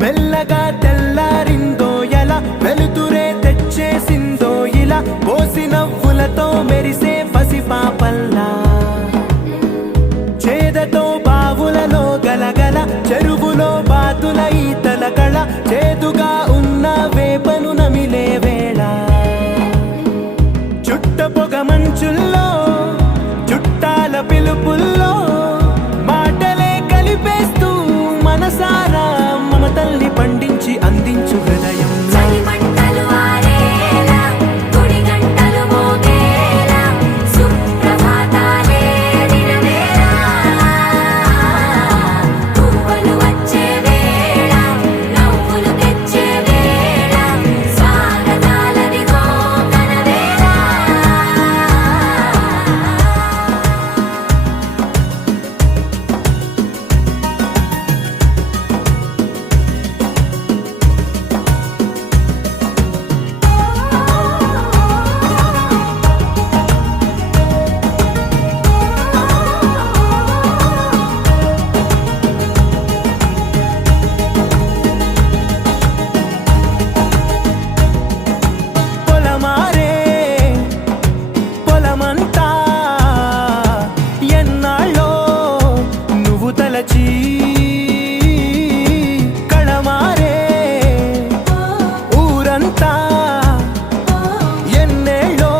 మెల్లగా తెల్లారిందో ఎలా వెలుతురే తెచ్చేసిందో ఇలా పోసి నవ్వులతో మెరిసే పసిపాపల్లా చేదతో బావులలో గలగల చెరువులో బాతుల ఈతల కళ చేదుగా ఉన్న వేపను నమిలే వేళ చుట్ట పొగ మంచుల్లో చుట్టాల పిలుపుల్లో మాటలే కలిపేస్తూ మనసారా మమతల్ని పండించి అందించు హృదయం కళమారే ఊరంతా ఎన్నేళ్ళో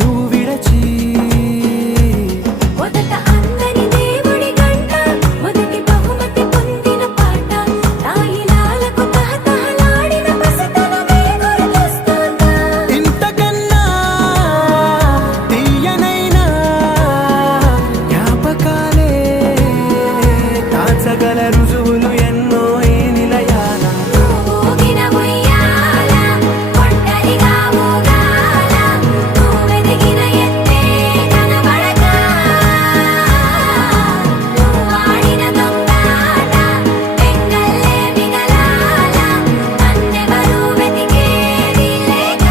నువ్వు విడచి మొదట అందరి దేవుడి గంట మొదటి బహుమతి పొందిన పాట తాయిలాలకు తహతహలాడిన పసితనమే గుర్తొస్తుందా ఇంతకన్నా తీయనైనా జ్ఞాపకాలే దాచగల రుజువులు ఎన్నో ఈ నిలయాల ఊగిన ఉయ్యాల ఒంటరిగా ఊగాల నువ్వెదిగిన ఎత్తే కనబడక నువ్వాడిన దొంగాట పెంగల్లే మిగలాల నన్నెవరూ వెతికేది లేక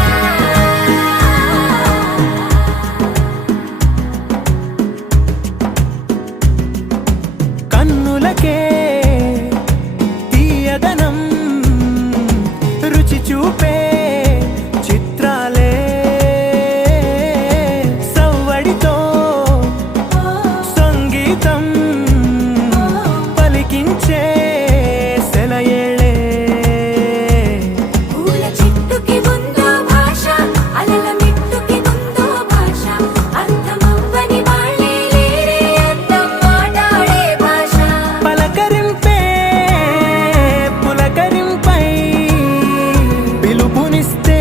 కన్నులకే తీయదనం రుచి చూపే చిత్రాలే సవ్వడితో సంగీతం పలికించే సెలయేళే పూల చెట్టుకి ఉందో భాష అలల మిట్టుకి ఉందో భాష అర్థమవ్వని వాళ్ళే లేరే అర్థం మాట్లాడే భాష పలకరింపే పులకరింపై పిలుపునిస్తే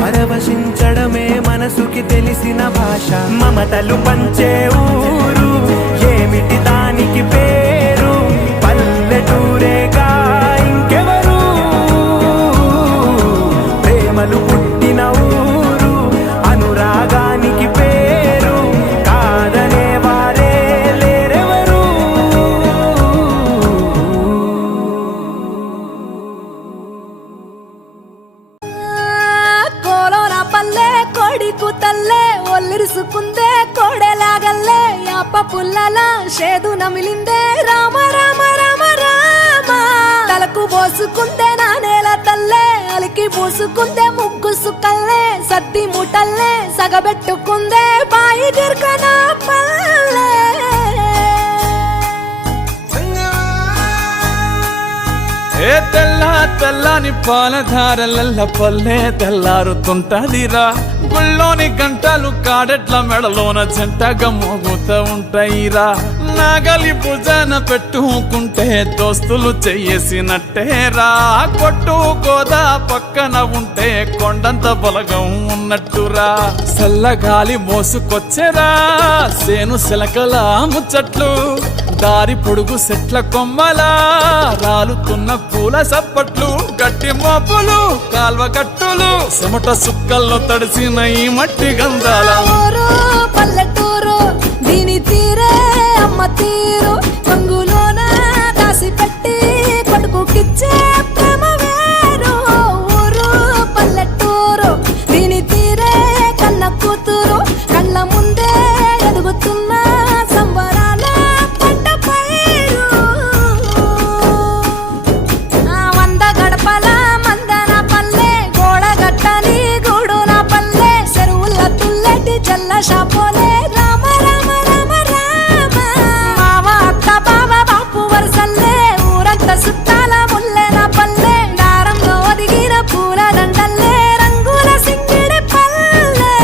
పరవశించడమే మనసుకి తెలిసిన భాష మమతలు పంచే ఊరు ఏమిటి దానికి పేరు పల్లెటూరేగా ఇంకెవరు ప్రేమలు పుట్టిన ఊరు అనురాగానికి పేరు కాదనే వారే లేరెవరు కోలోన పల్లె కోడి కూతల్లే ఒల్లిరుసుకుందే కోడెలాగల్లే యాప పుల్లల షేదు నమిలిందే రామ రామ రామ రామ తలకు పోసుకుందే నానేల తల్లే అలికి పూసుకుందే ముగ్గు సుక్కల్లే సద్ది ముటల్లే సగబెట్టుకుందే బాయి గిర్కన పల్లె ఏ తెల్ల తెల్లని పాలధారలల్ల పల్లె తెల్లారుతుంటదిరా గుళ్ళోని గంటలు కాడెట్ల మెడలోన జంటగా మోగుతూ ఉంటాయిరా నాగలి భుజన పెట్టుకుంటే దోస్తులు చెయ్యేసినట్టేరా. కొట్టు గోదా పక్కన ఉంటే కొండంత బలగం ఉన్నట్టురా. చల్లగాలి మోసుకొచ్చెరా సేను శిలకల ముచ్చట్లు. దారి పొడుగు చెట్ల కొమ్మలా రాలుతున్న పూల సప్పట్లు. గట్టి మోపులు కాల్వ కట్టులు చెమట సుక్కల్లో తడిసిన ఈ మట్టి గంధాల ఊరు పల్లెటూరు దీని తీరే అమ్మ తీరు. కొంగులోన దాసి పెట్టి కొడుకుకిచ్చే ప్రేమ వేరు. ఊరు పల్లెటూరు దీని తీరే కన్న కూతురు. కళ్ళ ముందే ఎదుగుతున్న సంబరాల పంట పైరు. వంద గడపల మందన పల్లె గోడగట్టని గూడున పల్లె. చెరువుల తుల్లటి జల్ల షాపోలే రామ రామ రామ రామ. మావ అత్త బావ బాపు వరసల్లే ఊరంత సుట్టాల ముల్లెన పల్లె. దారంలో ఒదిగిన పూల దండల్లే రంగుల సింగిడి పల్లె.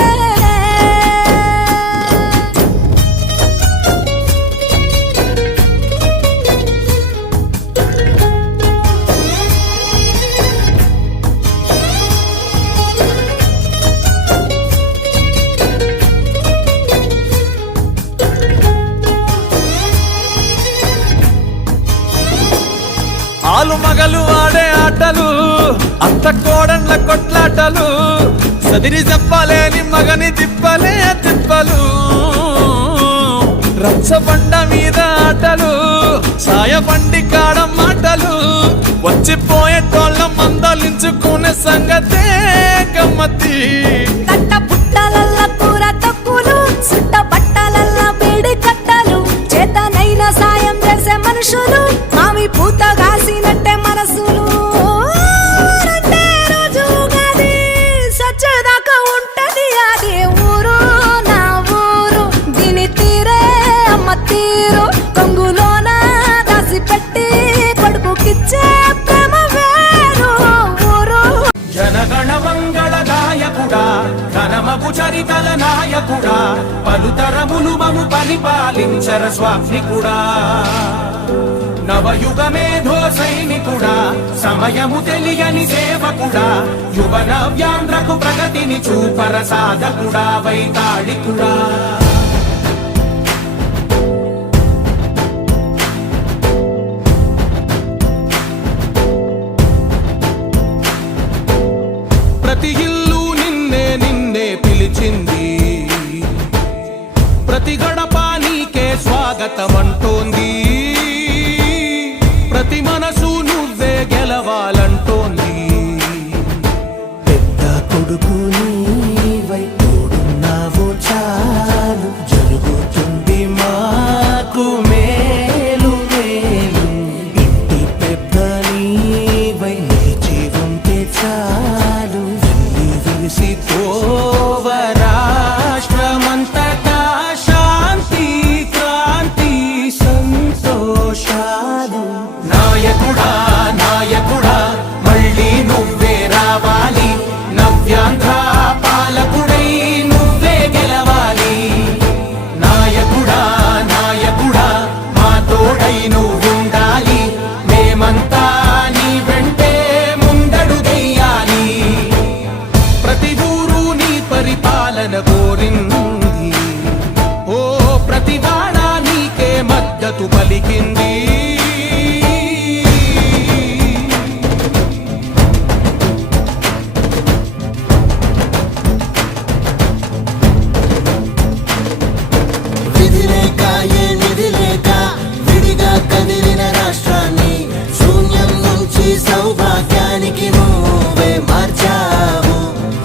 ఆలు మగలు ఆడే ఆటలు అత్త కోడళ్ళ కొట్లాటలు. సదిరి చెప్పలేని మగని తిప్పలే తిప్పలు. రచ్చబండ మీద ఆటలు సాయబండి కాడ మాటలు. వచ్చిపోయేటోళ్ళ మందలించుకునే సంగతే గమ్మతి. తట్ట పుట్టలల్ల కూర తక్కులు సుట్ట బట్టలల్ల బేడి కట్టలు. చేతనైన సాయం చేసే మనుషులు మావి పూత కాసినట్టే మనసులు. రెండే రోజు గది సచ్చేదాకా ఉంటది అది ఊరు నా ఊరు. దీని తీరే అమ్మ తీరు. కొంగులోన దాసి పెట్టి కొడుకుకిచ్చే ప్రేమ వేరు. ఊరు జనగణ మంగళ గాయకుడా ఘనమగు చరితల నాయకుడా. పలుతరములు మము పరిపాలించర స్వామికుడా. నవయుగ మేధో సైనికుడా సమయము తెలియని సేవకుడా. యువ నవ్యాంధ్రకు ప్రగతిని చూపర సాధకుడా వైతాళికుడా. ప్రతి ఇల్లు నిన్నే నిన్నే పిలిచింది. ప్రతి గడప నీకే స్వాగతమంటోంది. ప్రతి మనసు నువ్వే గెలవాలంటోంది. పెద్ద కొడుకు నీవై తోడున్నావు చాలు. జరుగుతుంది మాకు మేలు మేలు. ఇంటి పెద్ద నీవై నిలిచి ఉంటే చాలు. వెళ్ళి విరిసి పోవ రాష్ట్రమంతటా శాంతి క్రాంతి సంతోషాలు. నాయకుడా నాయకుడా మళ్ళీ నువ్వే రావాలి. నవ్యాంధ్ర పాలకుడై నువ్వే గెలవాలి. నాయకుడా నాయకుడా మా తోడై నువ్వుండాలి. మేమంతా నీ వెంటే ముందడుగెయ్యాలి. ప్రతి ఊరు నీ పరిపాలన కోరింది. ఓ ప్రతి వాడ నీకే మద్దతు పలికింది. విధి లేక ఏ నిధి లేక విడిగా కదిలిన రాష్ట్రాన్ని శూన్యం నుంచి సౌభాగ్యానికి నువ్వే మార్చావు.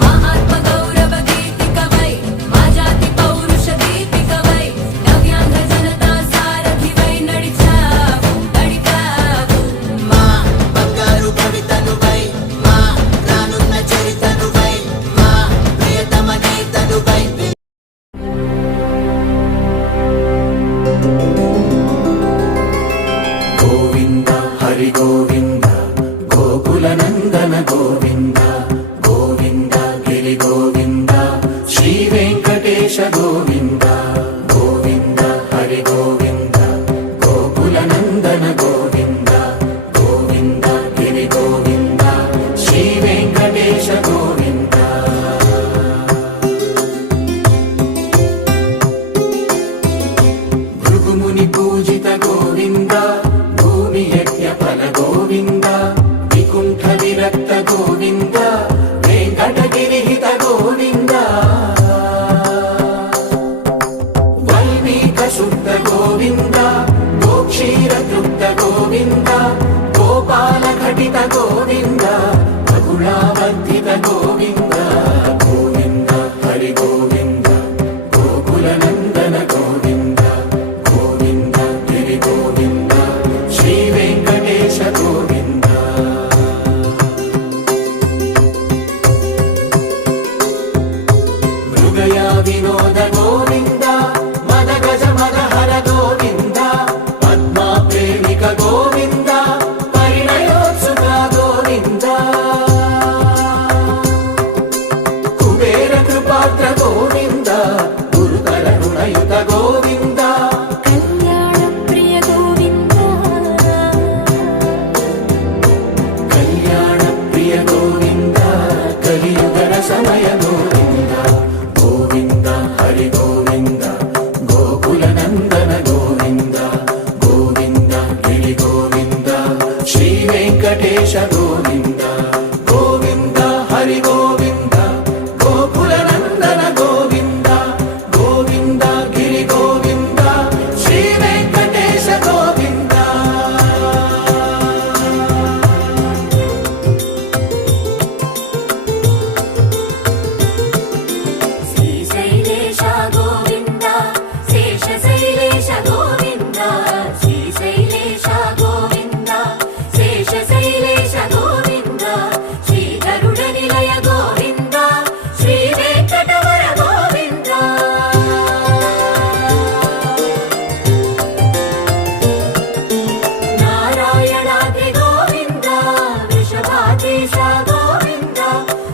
మా ఆత్మ గౌరవ గీతికవై మా జాతి పౌరుష దీపికవై నవ్యాంధ్ర జనతా సారథివై నడిచావు నడిపావు. మా బంగారు భవితనువై మా రానున్న చరితనువై మా ప్రియతమ గీతనువై. గోవింద హరి గోవింద గోకుల నందన గోవింద. గోవింద గిరి గోవింద శ్రీ వెంకటేశ గోవింద. గోవింద హరి గోవింద గోవింద బహుళావర్ధిత గోవింద గోవింద హరి గోవింద గోకుల నందన గోవింద గోవింద గిరి గోవింద శ్రీ వెంకటేశ గోవింద మృగయా వినోద గోవింద మద గజ మద హర గోవింద పద్మా ప్రేమిక గోవింద పరిణయోత్సుక గోవింద కుబేర కృపాత్ర గోవింద గురుతర రుణయుత గోవింద కళ్యాణ ప్రియ గోవింద కళ్యాణ ప్రియ గోవింద కలియుగర సమయ గోవింద గోవింద హరి గోవింద గోకుల నందన గోవింద గోవింద గిరి గోవింద శ్రీ వెంకటేశ గోవింద గోవింద హరి గోవింద గోకుల నందన గోవింద గోవింద గిరి గోవింద శ్రీ వెంకటేశ గోవింద శ్రీశైలేశ గోవింద శేషశైలేశ గోవింద శ్రీశైలేశ గోవింద శేషశైలేశ గోవింద శ్రీ గరుడ నిలయ గోవింద శ్రీ వెంకటవర గోవింద నారాయణాద్రి గోవింద వృషభాద్రీశ గోవింద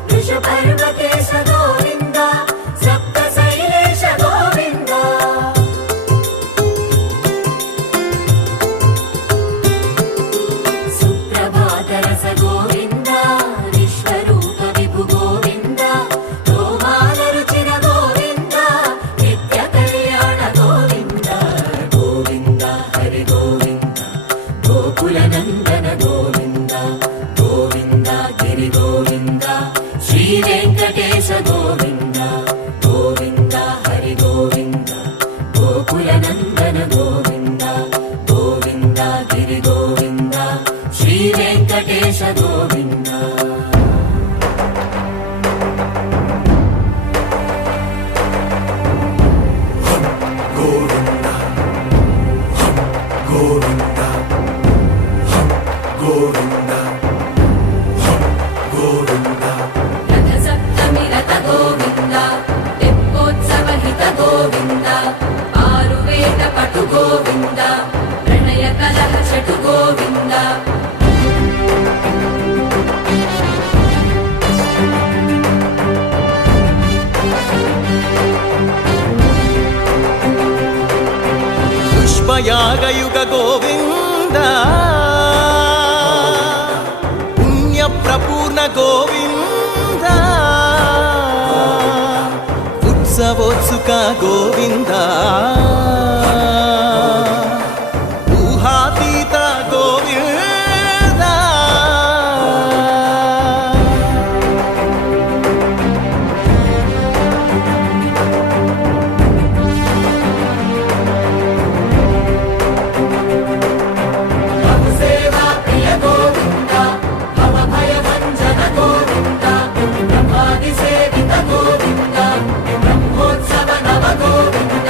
వృషపర్వతేశ గోవింద సప్తశైలేశ గోవింద సుప్రభాతరస గోవింద విశ్వరూప విభు గోవింద గోమాల రుచిర గోవింద నిత్య కళ్యాణ గోవింద గోవింద హరి గోవింద గోకుల నందన గోవింద గోవింద గిరి గోవింద శ్రీ వెంకటేశ గోవింద గోవింద హరి గోవింద గోకుల నందన గోవింద గోవింద గిరి గోవింద శ్రీ వెంకటేశ గోవింద గోవింద గోవింద గోవింద గోవింద రథ సప్తమి రథ గోవింద తెప్పోత్సవ హిత గోవింద ఆరువేద పటు గోవింద ప్రణయ కలహ చటు గోవింద పుష్పయాగయుగ గోవింద పుణ్య ప్రపూర్ణ గోవింద ఉత్సవోత్సుక గోవింద ఊహాతీత గోవింద సేవా ప్రియ గోవింద భవ భయ భంజన గోవింద బ్రహ్మాది సేవిత గోవింద బ్రహ్మోత్సవ నవ గోవింద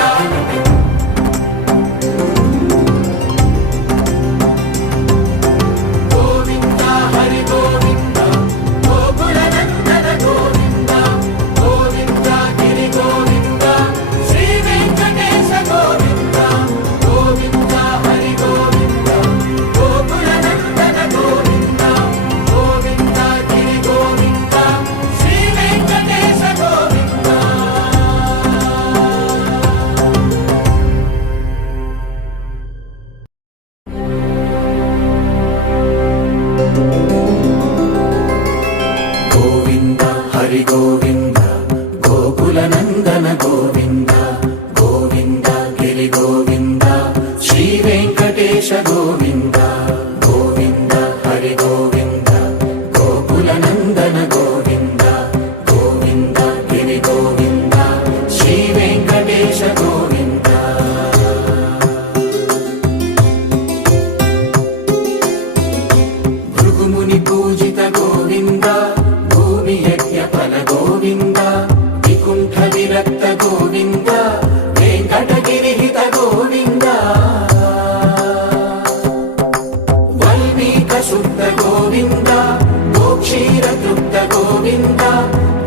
గోవింద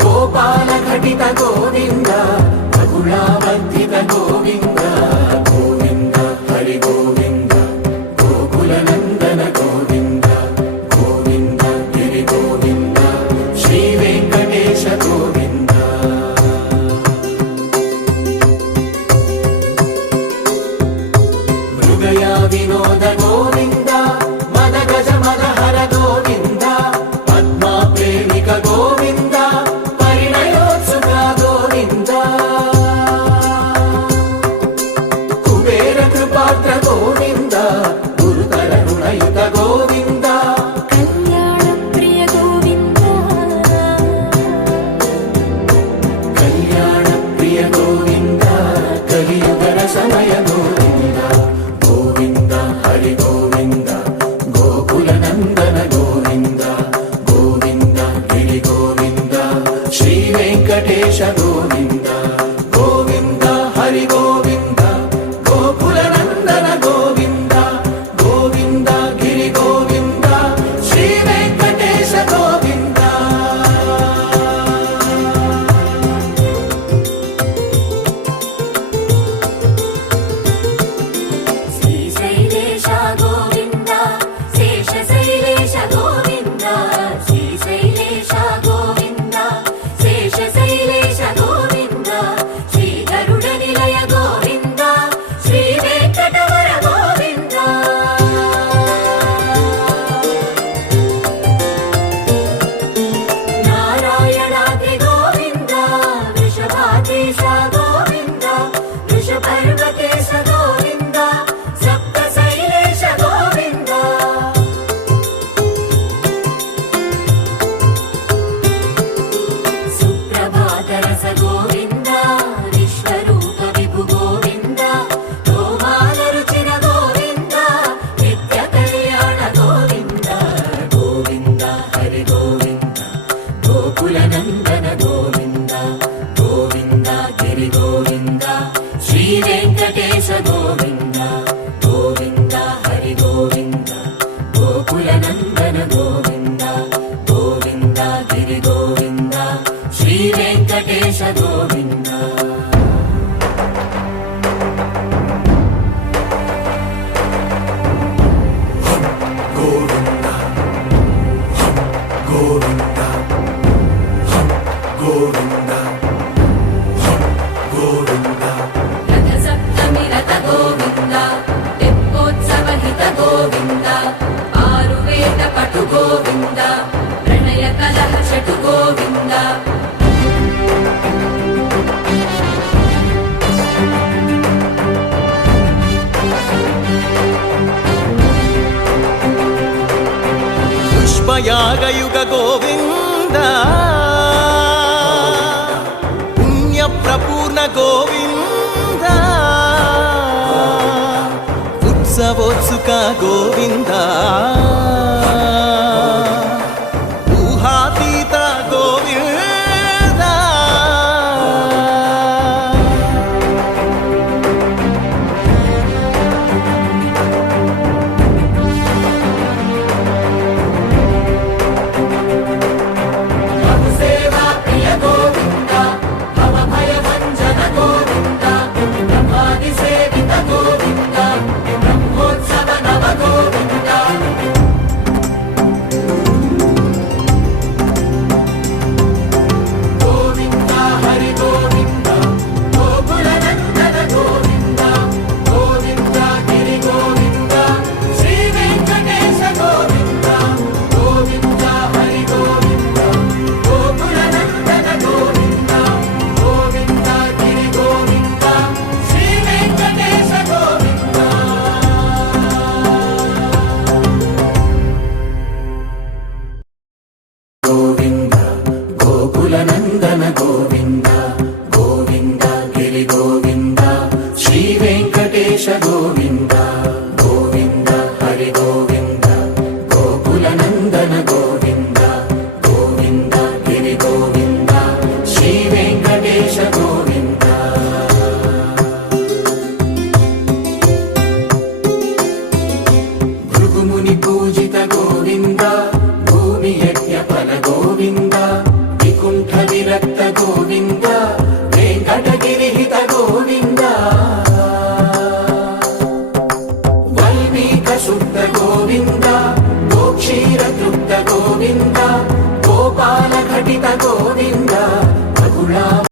గోపాల ఘటిత గోవింద రఘుళావర్ధిత గోవింద గోవింద హరి గోవింద గోకుల నందన గోవింద గోవింద గిరి గోవింద శ్రీ వెంకటేశ గోవింద మృగయ వినోద గోవింద మద గజ మద హర గోవింద పద్మా ప్రేమిక గోవింద పరిణయోత్సుక గోవింద కుబేర కృపాత్ర గోవింద గురుతర రుణయుత గోవింద కళ్యాణ ప్రియ గోవింద కళ్యాణ ప్రియ గోవింద కలియుగ సమయ గోవింద గోవింద హరి గోవింద గోకుల నందన గోవింద గోవింద గిరి గోవింద శ్రీ వెంకటేశ గోవింద గోవింద హరి గోవింద గోకుల నందన గోవింద గోవింద గిరి గోవింద శ్రీ వెంకటేశ గోవింద శ్రీశైలేశ గోవింద శేషశైలేశ గోవింద శ్రీశైలేశ గోవింద శేషశైలేశ గోవింద శ్రీ గరుడ నిలయ గోవింద శ్రీ వెంకటవర గోవింద నారాయణాద్రి గోవింద వృషభాదేశ గోవింద వృషపర్వతేశ గోవింద సప్తశైలేశ గోవింద సుప్రభాతరస గోవింద విశ్వరూప విభు గోవింద గోమాల రుచిన గోవింద నిత్య కళ్యాణ గోవింద గోవింద హరి గోవింద గోకుల నందన గోవింద గోవింద గిరి గోవింద శ్రీ వెంకటేశ గోవింద గోవింద హరి గోవింద గోకుల నందన గోవింద గోవింద గిరి గోవింద శ్రీ వెంకటేశ గోవింద గోవింద గోవింద గోవింద గోవింద రథ సప్తమి రథ గోవింద తెప్పోత్సవ హిత గోవింద ఆరువేద పటు గోవింద ప్రణయ కలహ షటు గోవింద పుష్పయాగయుగ గోవింద పుణ్య ప్రపూర్ణ గోవింద ఉత్సవోత్సుక గోవింద